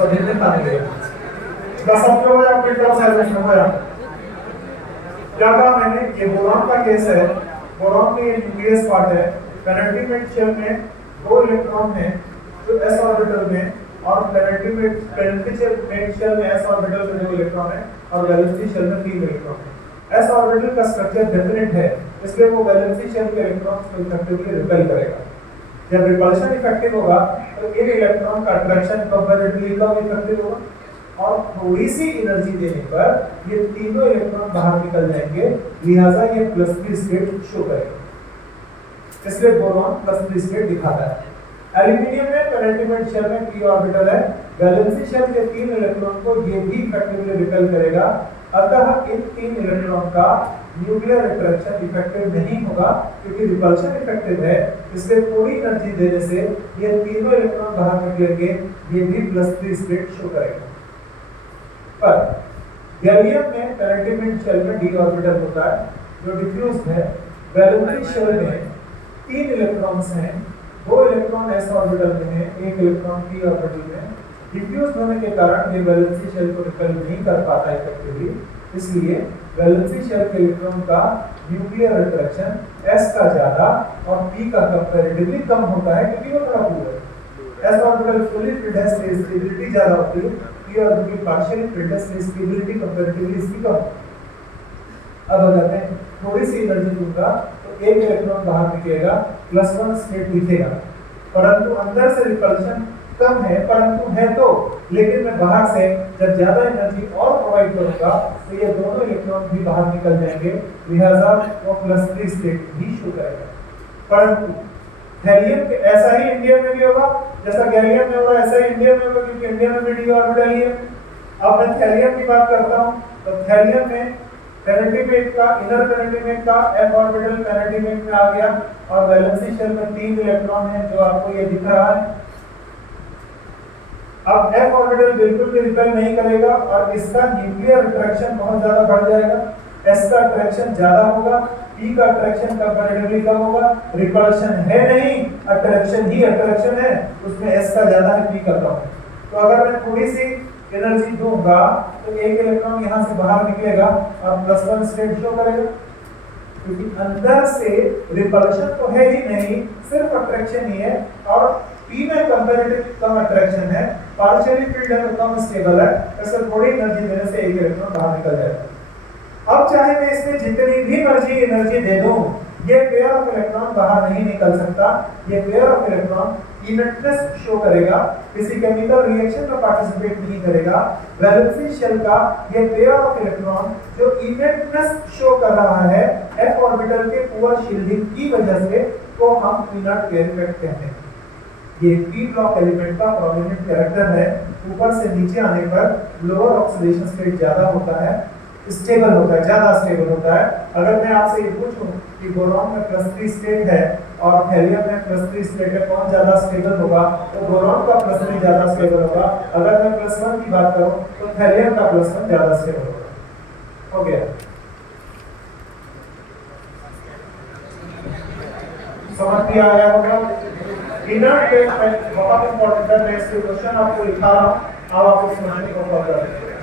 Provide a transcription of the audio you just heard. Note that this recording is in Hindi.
स्वदेशी खाने के लिए बस सब लोग अपनी तरफ से एडमिशन हो जाए। क्या कहा मैंने, ये बोरॉन का केस है। बोरॉन में ये न्यूक्लियस पार्ट है, पेनिट्रेट शेल में 2 इलेक्ट्रॉन हैं जो s ऑर्बिटल में, और पेनिट्रेट शेल में s ऑर्बिटल में 2 इलेक्ट्रॉन है और वैलेंसी शेल में 3 इलेक्ट्रॉन है। s ऑर्बिटल का स्ट्रक्चर डेफिनेट है, इसलिए वो वैलेंसी शेल के इलेक्ट्रॉन्स को इफेक्टिवली रिपेल करेगा। जब रिपल्शन इफेक्टिव होगा तो इन इलेक्ट्रॉन का अट्रैक्शन कंपैरेटिवली कम इफेक्टिव होगा, और थोड़ी सी एनर्जी देने पर ये तीनों इलेक्ट्रॉन बाहर निकल जाएंगे, लिहाजा ये +3 स्टेट शो करेगा। इसलिए बोरॉन +3 स्टेट दिखाता है। एल्यूमिनियम में पेनिट्रेट शेल में p ऑर्बिटल है, वैलेंसी शेल के 3 इलेक्ट्रॉन को ये भी इफेक्टिवली रिपेल करेगा, अतः इन 3 इलेक्ट्रॉन का न्यूक्लियर अट्रैक्शन इफेक्टिव नहीं होगा, क्योंकि रिपल्शन इफेक्टिव है। इसलिए थोड़ी एनर्जी देने से ये तीनों इलेक्ट्रॉन बाहर निकलेंगे, ये भी +3 स्टेट शो करेगा। पर गैलियम में पेनिट्रेट शेल में d ऑर्बिटल होता है जो डिफ्यूज्ड है, वैलेंसी शेल में 3 इलेक्ट्रॉन्स हैं, 2 इलेक्ट्रॉन s ऑर्बिटल में हैं, 1 इलेक्ट्रॉन p ऑर्बिटल में। डिफ्यूज होने के कारण ये वैलेंसी शेल को रिपेल नहीं कर पाता इफेक्टिवली, इसलिए वैलेंसी शेल के इलेक्ट्रॉन का न्यूक्लियर अट्रैक्शन s का ज्यादा और p का कंपैरेटिवली कम होता है, क्योंकि वो थोड़ा दूर है। s ऑर्बिटल फुली फिल्ड है, स्टेबिलिटी ज्यादा होती है, p ऑर्बिटल पार्शियली फिल्ड है, स्टेबिलिटी कंपैरेटिवली इसकी कम। अब अगर मैं थोड़ी सी एनर्जी दूंगा तो 1 इलेक्ट्रॉन बाहर निकलेगा, +1 स्टेट दिखेगा, परंतु अंदर से रिपल्शन कम है, परंतु है तो, लेकिन मैं बाहर से जब ज्यादा एनर्जी और प्रोवाइड करूंगा तो ये दोनों इलेक्ट्रॉन भी बाहर निकल जाएंगे, लिहाजा वो +3 स्टेट भी शो करेगा। परंतु थैलियम के ऐसा ही इंडियम में भी होगा, जैसा गैलियम में होगा ऐसा ही इंडियम में होगा, क्योंकि इंडियम में भी d ऑर्बिटल ही है। अब मैं थैलियम की बात करता हूं तो थैलियम में पेनिट्रेट का इनर पेनिट्रेट का f ऑर्बिटल पेनिट्रेट में आ गया, और वैलेंसी शेल में 3 इलेक्ट्रॉन है जो आपको ये दिख रहा है। अब f ऑर्बिटल बिल्कुल भी रिपेल नहीं करेगा और इसका न्यूक्लियर अट्रैक्शन बहुत ज्यादा बढ़ जाएगा, s का अट्रैक्शन ज्यादा होगा, p का अट्रैक्शन कंपैरेटिवली कम होगा। रिपल्शन है नहीं, अट्रैक्शन ही अट्रैक्शन है, उसमें s का ज्यादा है, p का कम है। तो अगर मैं थोड़ी सी एनर्जी दूंगा तो 1 इलेक्ट्रॉन यहां से बाहर निकलेगा और +1 स्टेट शो करेगा, क्योंकि अंदर से रिपल्शन तो है ही नहीं, सिर्फ अट्रैक्शन ही है, और p में कंपैरेटिव कम अट्रैक्शन है, पार्शियली फील्ड है तो कम स्टेबल है, इससे थोड़ी एनर्जी देने से 1 इलेक्ट्रॉन बाहर निकल जाएगा। अब चाहे मैं इसमें जितनी भी मर्जी एनर्जी दे दूं, ये पेयर ऑफ इलेक्ट्रॉन बाहर नहीं निकल सकता। ये pair of electron inertness show करेगा, किसी केमिकल रिएक्शन में पार्टिसिपेट नहीं करेगा। वैलेंसी शेल का ये पेयर ऑफ इलेक्ट्रॉन जो इनर्टनेस शो कर रहा है f ऑर्बिटल के पुअर शील्डिंग की वजह से, को हम इनर्ट पेयर इफेक्ट कहते हैं। ये p ब्लॉक एलिमेंट का प्रोमिनेंट कैरेक्टर है। ऊपर से नीचे आने पर लोअर ऑक्सीडेशन स्टेट ज्यादा होता है, स्टेबल होता है, ज्यादा स्टेबल होता है। अगर मैं आपसे ये पूछूं कि बोरॉन में +3 स्टेट है और थैलियम में +3 स्टेट है, कौन ज्यादा स्टेबल होगा, तो बोरॉन का +3 ज्यादा स्टेबल होगा। अगर मैं +1 की बात करूं तो थैलियम का +1 ज्यादा स्टेबल होगा। हो गया, समझ में आया होगा। इनर्ट पेयर बहुत इंपॉर्टेंट है, मैं इसके क्वेश्चन आपको लिखा रहा हूं, अब आपको समझने को पड़ता है।